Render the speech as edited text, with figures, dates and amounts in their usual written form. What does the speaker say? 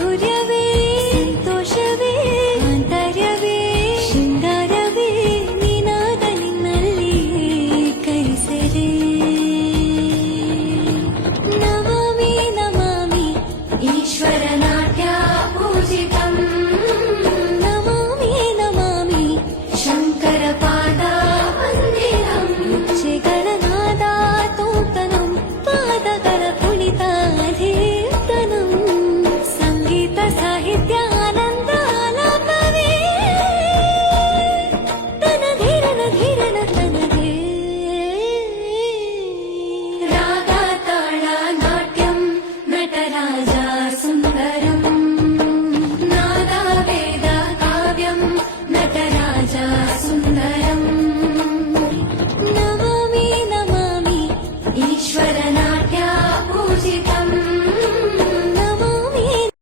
ಮಾಧುರ್ಯವೇ ಸಂತೋಷವೇ ಆಂತರ್ಯವೇ ಶೃಂಗಾರವೇ ನೀನಾದ ನಿನ್ನಲ್ಲಿ ಕೈಸೆರೆ ನಮಾಮಿ ನಮಾಮಿ ಈಶ್ವರ ನಾಟ್ಯ